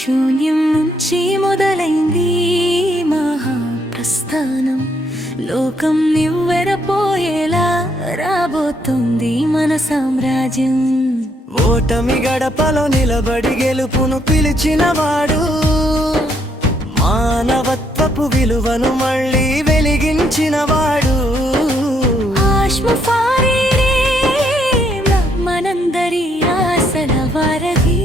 శూన్యం నుంచి మొదలైంది మహాప్రస్థానం. లోకం నివ్వెరపోయేలా రాబోతుంది మన సామ్రాజ్యం. ఓటమి గడపలో నిలబడి గెలుపును పిలిచినవాడు, మానవత్వపు విలువను మళ్ళీ వెలిగించినవాడు. మనందరి ఆశల వారధి.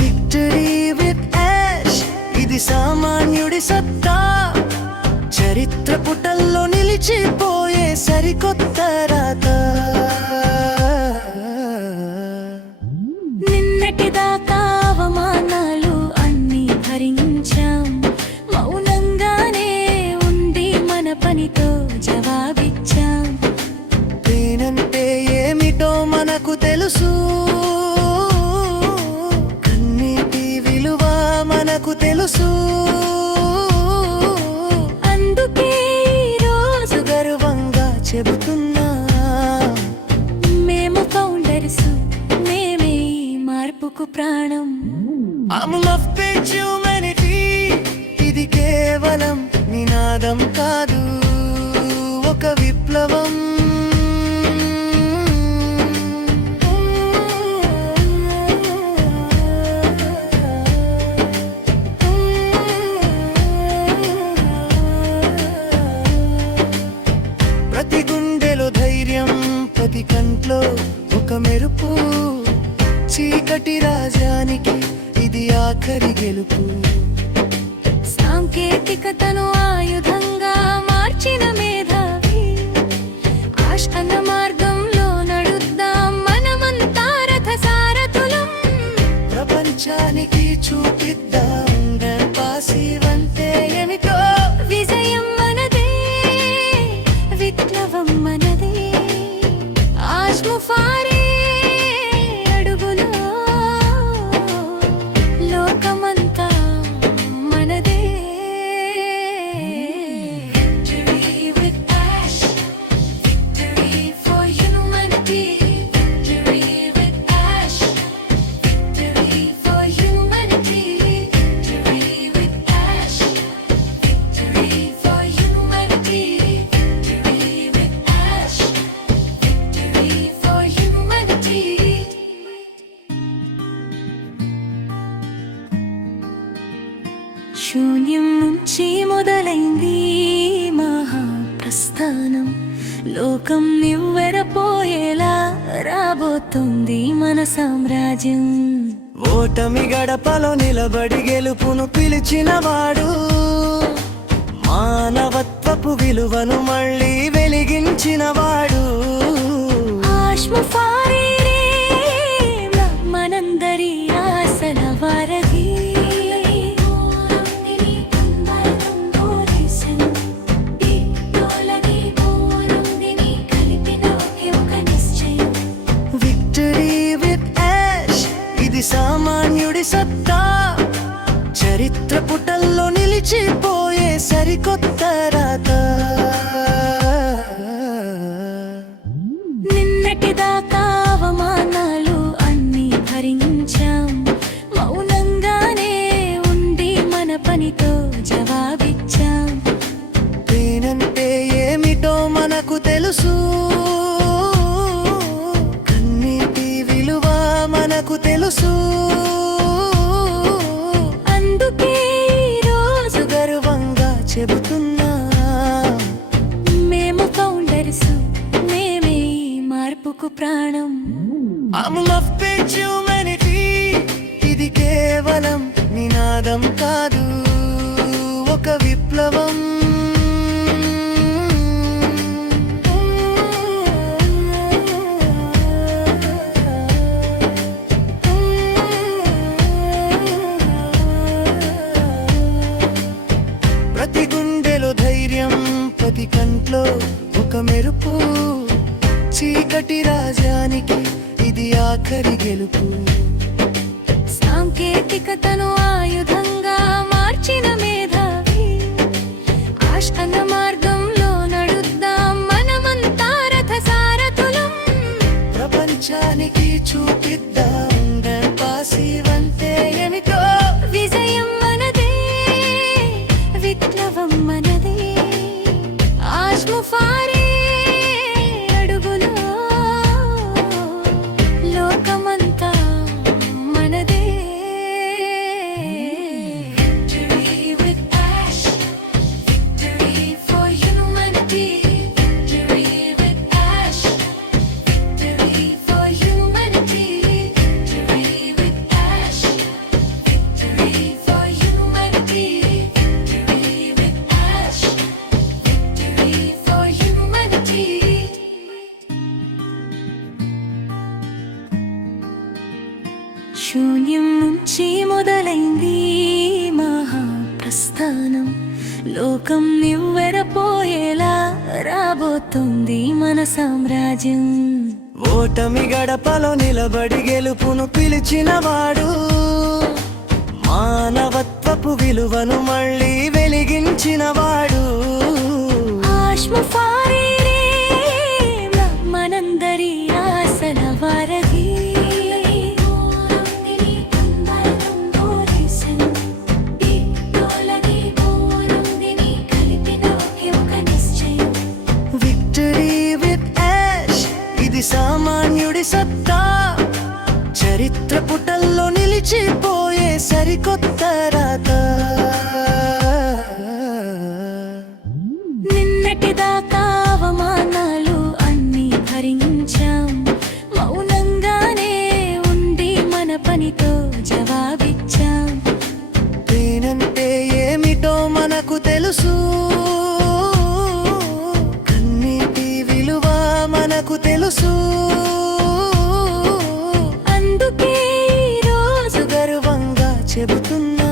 విక్టరీ విత్ యాష్ ఇది సామాన్యుడి సత్తా, చరిత్ర పుటల్లో నిలిచిపోయే సరికొత్త రాత. నిన్నటిదాకా అవమానాలు అన్నీ భరించాం, మౌనంగానే ఉండి మన పనితో జవాబిచ్చాం. పేనంటే ఏమిటో మనకు తెలుసు, కన్నీటి విలువ మనకు తెలుసు. అందుకే ఈరోజు గర్వంగా చెబుతున్నా, మేము ఫౌండర్స్, మేమే ఈ మార్పుకు ప్రాణం. హ్యూమానిటీ ఇది కేవలం నినాదం కాదు, ఒక విప్లవం. ప్రతి గుండెలో ధైర్యం, ప్రతి కంట్లో ఒక మెరుపు. చీకటి రాజానికి ఇది ఆఖరి గెలుపు. సాంకేతికతను ఆయుధంగా మార్చిన మేధావి, ఆశ అన్న మార్గంలో నడుద్దాం మనమంతా రథ సారథులం. ప్రపంచానికి చూపిద్దాం పాసివంతే ఏమిటో. విజయం మనదే, విప్లవం మనదే. ఆశ్ముఫారే అడుగులో లోకమంతా మనదే. Victory with ash, victory for humanity. Victory with ash, victory for humanity. Victory with ash, victory for humanity. Victory with ash, victory for humanity. శూన్యం నుంచి మొదలైంది మహాప్రస్థానం. లోకం నివ్వెరపోయేలా రాబోతుంది మన సామ్రాజ్యం. ఓటమి గడపలో నిలబడి గెలుపును పిలిచినవాడు, మానవత్వపు విలువను మళ్ళీ వెలిగించినవాడు. మనందరి ఆశల వారధి. విక్టరీ విత్ యాష్ ఇది సామాన్యుడి సత్తా, చరిత్ర పుటల్లో నిలిచిపోయే సరికొత్త రాత. నిన్నటిదాకా అవమానాలు అన్నీ భరించాం, మౌనంగానే ఉండి మన పనితో జవాబిచ్చాం. పేనంటే ఏమిటో మనకు తెలుసు, కన్నీటి విలువ మనకు తెలుసు. అందుకే ఈరోజు గర్వంగా చెబుతున్నా, మేము ఫౌండర్స్, మేమే ఈ మార్పుకు ప్రాణం. హ్యూమానిటీ ఇది కేవలం నినాదం కాదు, ఒక విప్లవం. ప్రతి గుండెలో ధైర్యం, ప్రతి కంట్లో ఒక మెరుపు. చీకటి రాజానికి ఇది ఆఖరి గెలుపు. సాంకేతికతను ఆయుధంగా మార్చిన మేధావి, ఆశ అన్న మార్గంలో ప్రస్థానం. లోకం నివ్వెరపోయేలా రాబోతుంది మన సామ్రాజ్యం. ఓటమి గడపలో నిలబడి గెలుపును పిలిచినవాడు, మానవత్వపు విలువను మళ్ళీ వెలిగించినవాడు. మనందరి ఆశల వారధి. విక్టరీ విత్ యాష్ ఇది సామాన్యుడి సత్తా, చరిత్ర పుటల్లో నిలిచిపోయే సరికొత్త రాత. నిన్నటిదాకా అవమానాలు అన్నీ భరించాం, మౌనంగానే ఉండి మన పనితో జవాబిచ్చాం. పేనంటే ఏమిటో మనకు తెలుసు, కన్నీటి విలువ మనకు తెలుసు. అందుకే ఈరోజు గర్వంగా చెబుతున్నా,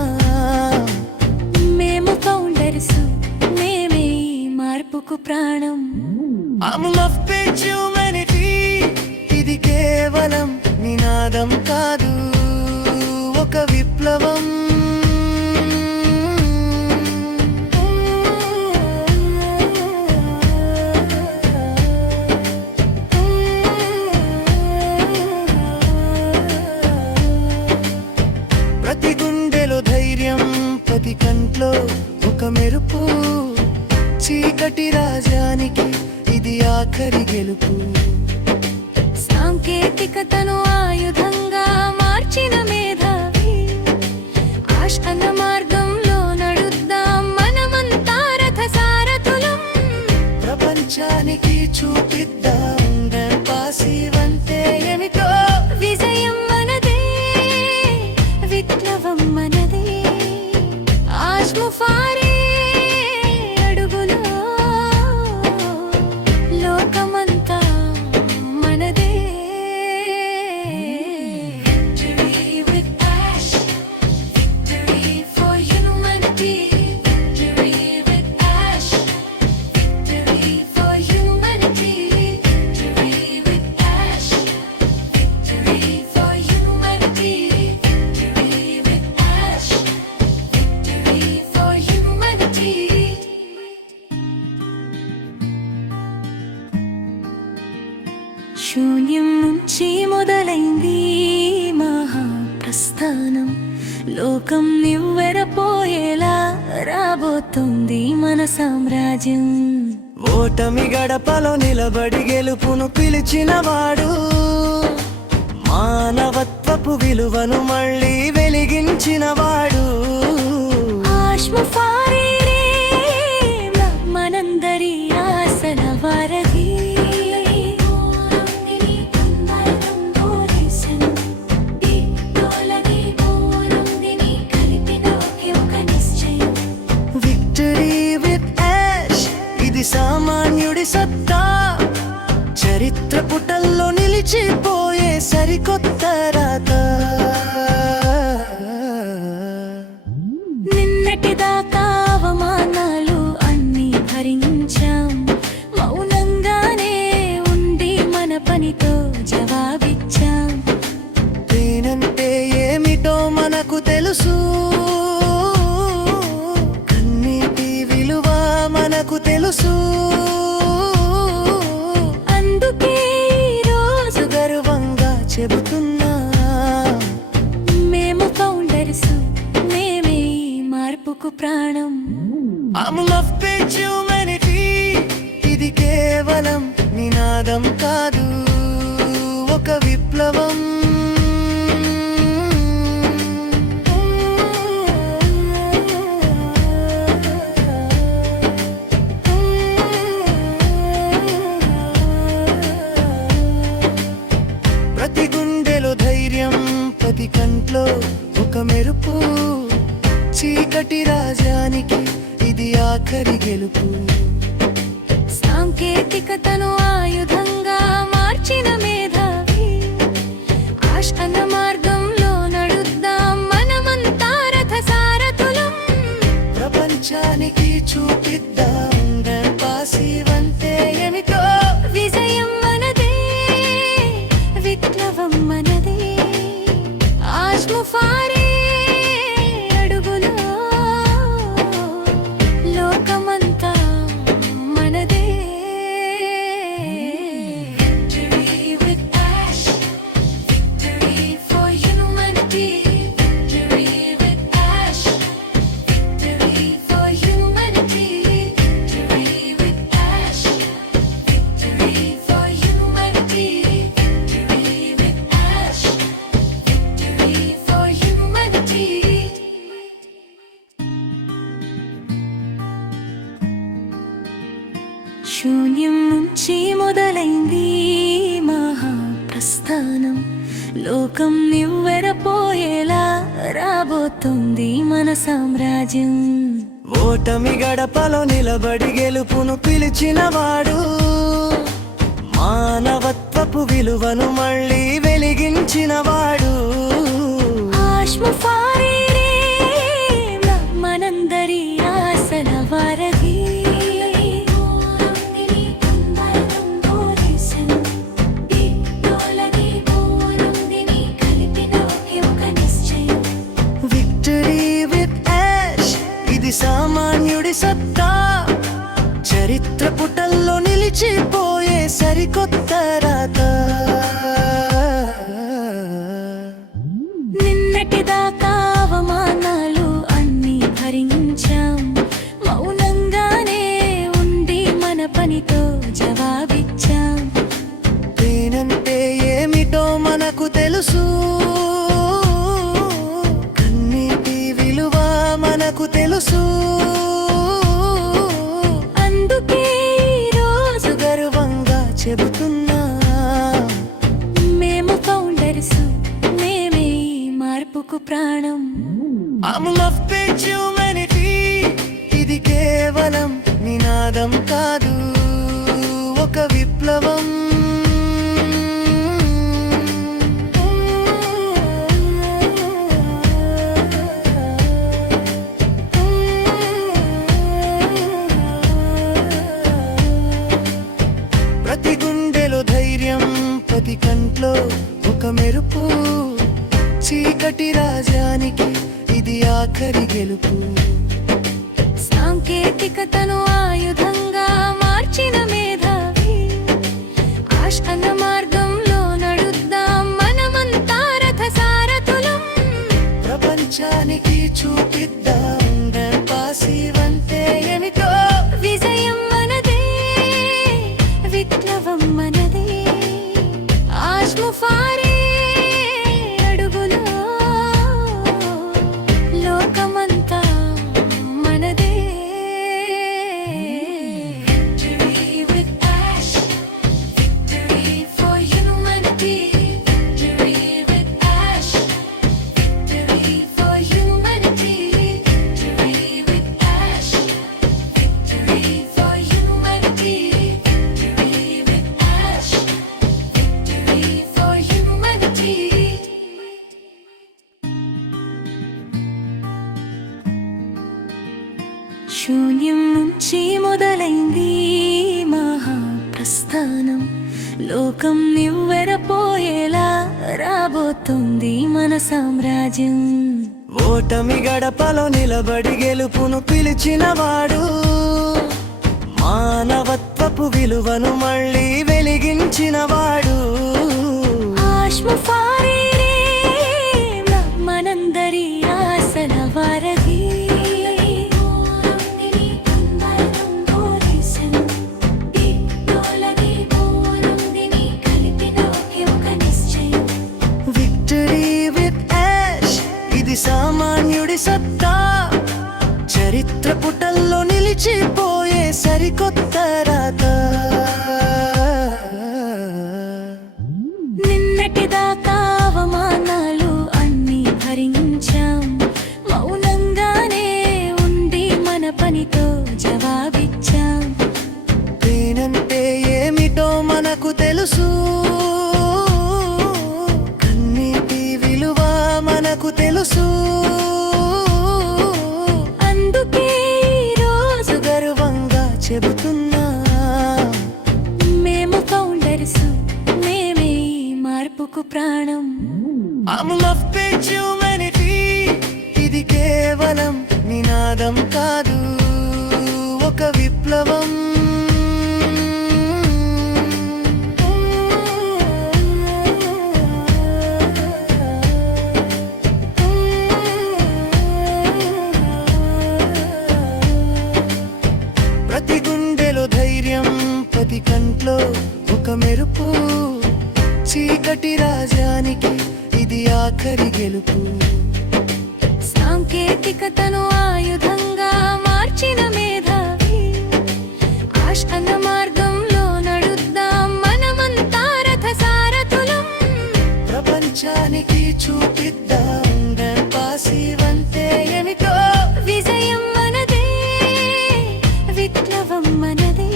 మేము ఫౌండర్స్, మేమే ఈ మార్పుకు ప్రాణం. Amul of page humanity ఇది కేవలం నినాదం కాదు, ఒక విప్లవం. ప్రతి గుండెలో ధైర్యం, ప్రతి కంట్లో ఒక మెరుపు. చీకటి రాజానికి ఇది ఆఖరి గెలుపు. సాంకేతికతను ఆయుధంగా మార్చిన మేధావి, ఆశల మార్గంలో నడుద్దాం మనమంతా రథ సారథులం. ప్రపంచానికి చూపిద్దాం పాసివంతే ఏమిటో. విజయం మనదే, విప్లవం మనదే. ఆజ్ముఫారే అడుగులో లోకమంతా మనదే. Victory with ash, victory for humanity. Victory with ash, victory for humanity. Victory with ash, victory for humanity. Victory with ash, victory for humanity. శూన్యం నుంచి మొదలైంది మహాప్రస్థానం. లోకం నివ్వెరపోయేలా రాబోతుంది మన సామ్రాజ్యం. ఓటమి గడపలో నిలబడి గెలుపును పిలిచినవాడు, మానవత్వపు విలువను మళ్ళీ వెలిగించినవాడు. మనందరి ఆశల వారధి. విక్టరీ విత్ యాష్ ఇది సామాన్యుడి సత్తా, చరిత్ర పుటల్లో నిలిచిపోయే సరికొత్త రాత. నిన్నటిదాకా అవమానాలు అన్నీ భరించాం, మౌనంగానే ఉండి మన పనితో జవాబిచ్చాం. పేనంటే ఏమిటో మనకు తెలుసు, కన్నీటి విలువ మనకు తెలుసు. అందుకే ఈరోజు గర్వంగా చెబుతున్నా, మేము ఫౌండర్స్, మేమే ఈ మార్పుకు ప్రాణం. Amul of page humanity ఇది కేవలం నినాదం కాదు, ఒక విప్లవం. ప్రతి గుండెలో ధైర్యం, ప్రతి కంట్లో ఒక మెరుపు. చీకటి రాజానికి ఇది ఆఖరి గెలుపు. సాంకేతికతను ఆయుధంగా మార్చిన మేధావి, ఆశల మార్గంలో నడుద్దాం మనమంతా రథ సారథులం. ప్రపంచ ప్రపంచానికి చూపిద్దాం పాసివంతే ఏమిటో. విజయం మనదే, విప్లవం మనదే, ఆజ్ముఫారే అడుగులో లోకమంతా మనదే. Victory with ash, victory for humanity. Victory with ash, victory for humanity. Victory with ash, victory for humanity. Victory with ash, victory for humanity. శూన్యం నుంచి మొదలైంది మహాప్రస్థానం, లోకం నివ్వెరపోయేలా రాబోతుంది మన సామ్రాజ్యం. ఓటమి గడపలో నిలబడి గెలుపును పిలిచినవాడు, మానవత్వపు విలువను మళ్ళీ వెలిగించినవాడు. ఆజ్ముఫారే మనందరి ఆశల వారధి. విక్టరీ విత్ యాష్, ఇది సామాన్యుడి సత్తా, చరిత్ర పుటల్లో నిలిచిపోయే సరికొత్త రాత. నిన్నటిదాకా అవమానాలు అన్నీ భరించాం, మౌనంగానే ఉండి మన పనితో జవాబిచ్చాం. దేనంటే ఏమిటో మనకు తెలుసు, కన్నీటి విలువ మనకు తెలుసు. అందుకే ఈరోజు గర్వంగా చెబుతున్నా, మేము ఫౌండర్స్, మేమే ఈ మార్పుకు ప్రాణం. I'm love page humanity, ఇది కేవలం నినాదం కాదు, ఒక విప్లవం. ప్రతి గుండెలో ధైర్యం, ప్రతి కంట్లో ఒక మెరుపు, చీకటి రాజానికి ఇది ఆఖరి గెలుపు. సాంకేతికతను ఆయుధంగా మార్చిన మేధావి, ఆశన మార్గంలో నడుద్దాం మనమంతా రథ సారథులం. ప్రపంచానికి చూపిద్దాం పాసివంతే ఏమిటో. విజయం మనదే, విప్లవం మనదే, ఆజ్ముఫారే అడుగులో లోకమంతా మనదే. Victory with ash, victory for humanity. Victory with ash, victory for humanity. Victory with ash, victory for humanity. Victory with ash, victory for humanity. శూన్యం నుంచి మొదలైంది మహాప్రస్థానం, లోకం నివ్వెరపోయేలా రాబోతుంది మన సామ్రాజ్యం. ఓటమి గడపలో నిలబడి గెలుపును పిలిచినవాడు, మానవత్వపు విలువను మళ్ళీ వెలిగించినవాడు. ఆజ్ముఫారే మనందరి ఆశల వారధి. విక్టరీ విత్ యాష్, ఇది సామాన్యుడి సత్తా, చరిత్ర పుటల్లో నిలిచిపోయే సరికొత్త రాత. నిన్నటిదాకా అవమానాలు అన్నీ భరించాం, మౌనంగానే ఉండి మన పనితో జవాబిచ్చాం. దేనంటే ఏమిటో మనకు తెలుసు, కన్నీటి విలువ మనకు తెలుసు. అందుకే యుద్ధం కాదు, ఒక విప్లవం. ప్రతి గుండెలో ధైర్యం, ప్రతి కంట్లో ఒక మెరుపు. చీకటి రాజ్యానికి ఇది ఆఖరి గెలుపు. సాంకేతికతను ఆయుధంగా మార్చిన మేధావి, ఆశ అన్న మార్గంలో నడుద్దాం మనమంతా రథ సారథులం. ప్రపంచానికి చూపిద్దాం పాసివంతే ఏమిటో. విజయం మనదే, విప్లవం మనదే,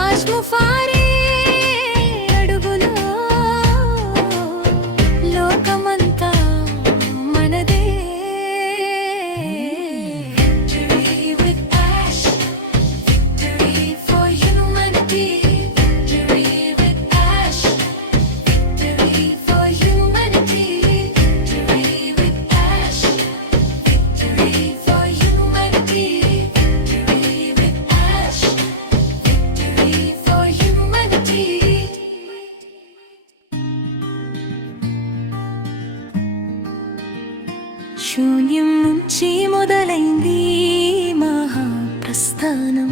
ఆజ్ముఫారే అడుగులో లోకమంతా మనదే. Victory with ash, victory for humanity. Victory with ash, victory for humanity. Victory with ash, victory for humanity. Victory with ash, victory for humanity. శూన్యం నుంచి మొదలైంది మహాప్రస్థానం.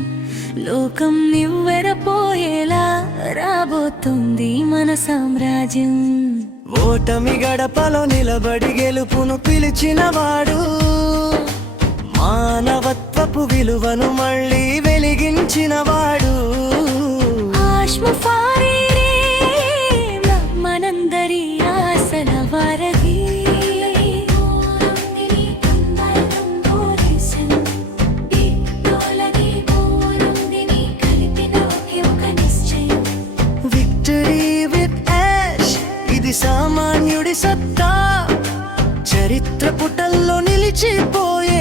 లోకం నివ్వెరపోయేలా రాబోతుంది మన సామ్రాజ్యం. ఓటమి గడపలో నిలబడి గెలుపును పిలిచినవాడు, మానవత్వపు విలువను మళ్ళీ వెలిగించినవాడు. ఆజ్ముఫారే మనందరి ఆశల వారధి. విక్టరీ విత్ యాష్ ఇది సామాన్యుడి సత్తా. చరిత్ర పుటల్లో నిలిచిపోయే